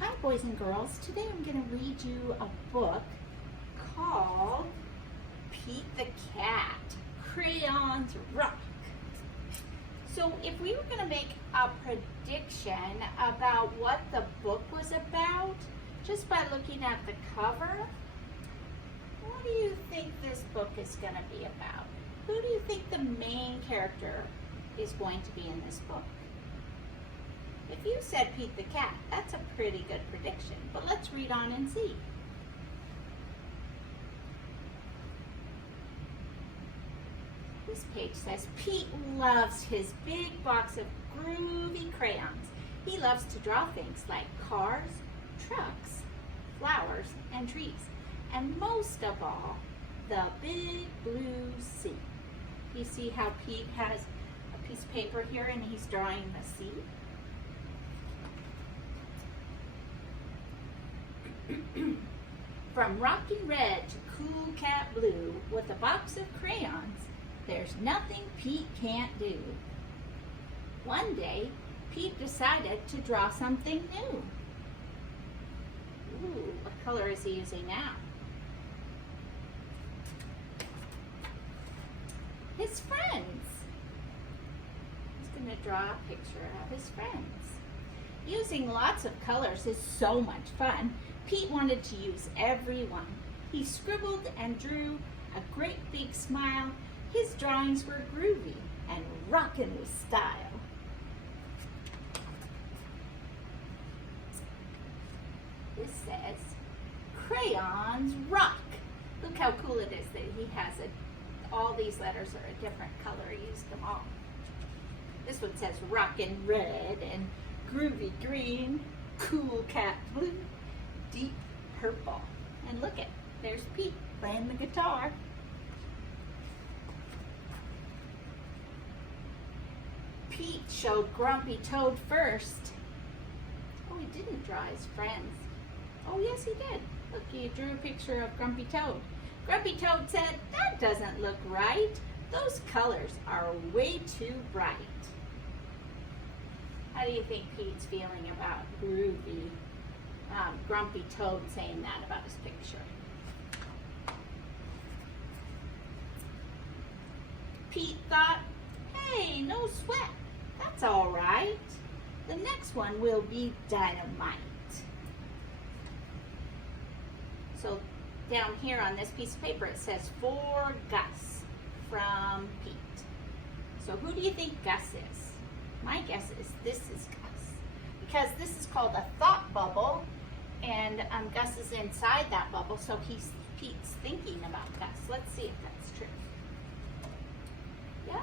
Hi boys and girls, today I'm going to read you a book called Pete the Cat, Crayons Rock. So if we were going to make a prediction about what the book was about, just by looking at the cover, what do you think this book is going to be about? Who do you think the main character is going to be in this book? If you said Pete the Cat, that's a pretty good prediction, but let's read on and see. This page says, Pete loves his big box of groovy crayons. He loves to draw things like cars, trucks, flowers, and trees, and most of all, the big blue sea. You see how Pete has a piece of paper here and he's drawing the sea? From rockin' red to cool cat blue, with a box of crayons, there's nothing Pete can't do. One day, Pete decided to draw something new. Ooh, what color is he using now? His friends. He's going to draw a picture of his friends. Using lots of colors is so much fun. Pete wanted to use every one. He scribbled and drew a great big smile. His drawings were groovy and rockin' with style. This says, Crayons Rock. Look how cool it is that he has all these letters are a different color. He used them all. This one says Rockin' Red and Groovy Green, Cool Cat Blue, Deep Purple. And look there's Pete playing the guitar. Pete showed Grumpy Toad first. Oh, he didn't draw his friends. Oh, yes, he did. Look, he drew a picture of Grumpy Toad. Grumpy Toad said, that doesn't look right. Those colors are way too bright. How do you think Pete's feeling about Grumpy Toad saying that about his picture? Pete thought, hey, no sweat. That's all right. The next one will be dynamite. So down here on this piece of paper it says for Gus from Pete. So who do you think Gus is? My guess is this is Gus, because this is called a thought bubble, and Gus is inside that bubble, so Pete's thinking about Gus. Let's see if that's true. Yeah,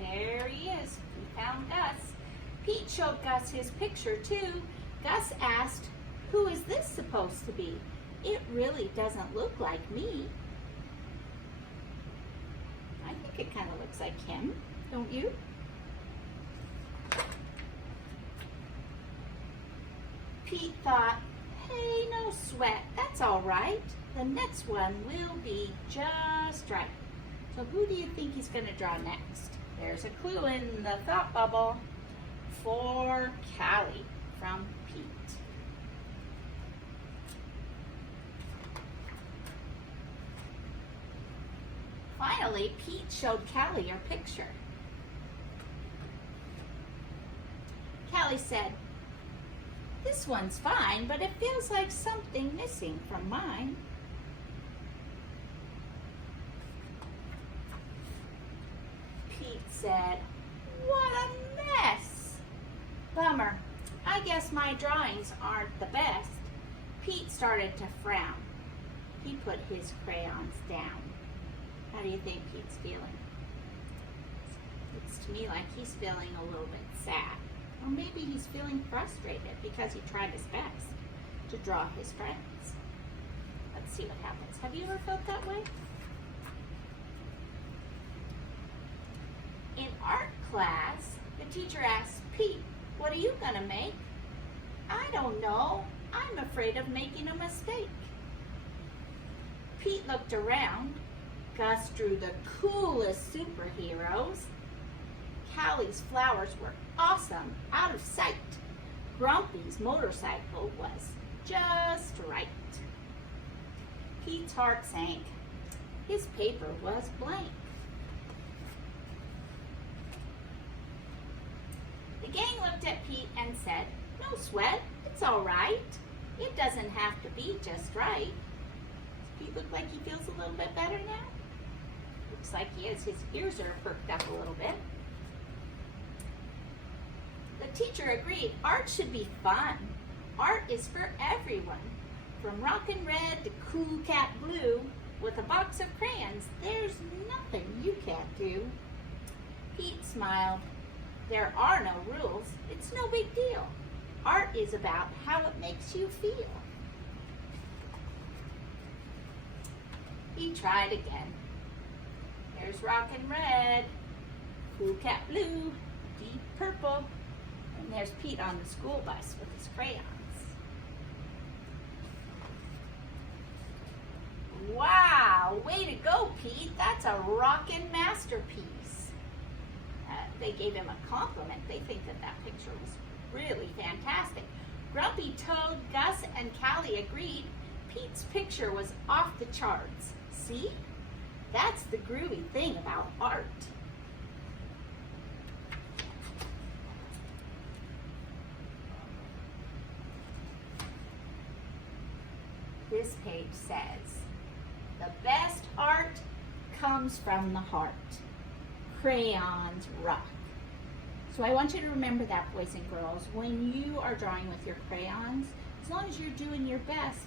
there he is. We found Gus. Pete showed Gus his picture too. Gus asked, who is this supposed to be? It really doesn't look like me. I think it kind of looks like him, don't you? Pete thought, hey, no sweat, that's all right. The next one will be just right. So who do you think he's going to draw next? There's a clue in the thought bubble for Callie from Pete. Finally, Pete showed Callie her picture. Callie said, this one's fine, but it feels like something missing from mine. Pete said, what a mess. Bummer. I guess my drawings aren't the best. Pete started to frown. He put his crayons down. How do you think Pete's feeling? Looks to me like he's feeling a little bit sad. Or maybe he's feeling frustrated because he tried his best to draw his friends. Let's see what happens. Have you ever felt that way? In art class, the teacher asked, Pete, what are you gonna make? I don't know. I'm afraid of making a mistake. Pete looked around. Gus drew the coolest superheroes. Callie's flowers were awesome, out of sight. Grumpy's motorcycle was just right. Pete's heart sank. His paper was blank. The gang looked at Pete and said, "No sweat, it's all right. It doesn't have to be just right." Does Pete look like he feels a little bit better now? Looks like he is. His ears are perked up a little bit. The teacher agreed art should be fun. Art is for everyone. From Rockin' Red to Cool Cat Blue, with a box of crayons, there's nothing you can't do. Pete smiled. There are no rules. It's no big deal. Art is about how it makes you feel. He tried again. There's Rockin' Red, Cool Cat Blue, Deep Purple, and there's Pete on the school bus with his crayons. Wow, way to go, Pete. That's a rockin' masterpiece. They gave him a compliment. They think that picture was really fantastic. Grumpy Toad, Gus, and Callie agreed Pete's picture was off the charts. See? That's the groovy thing about art. This page says, "The best art comes from the heart. Crayons rock." So I want you to remember that, boys and girls, when you are drawing with your crayons, as long as you're doing your best,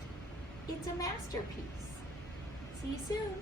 it's a masterpiece. See you soon.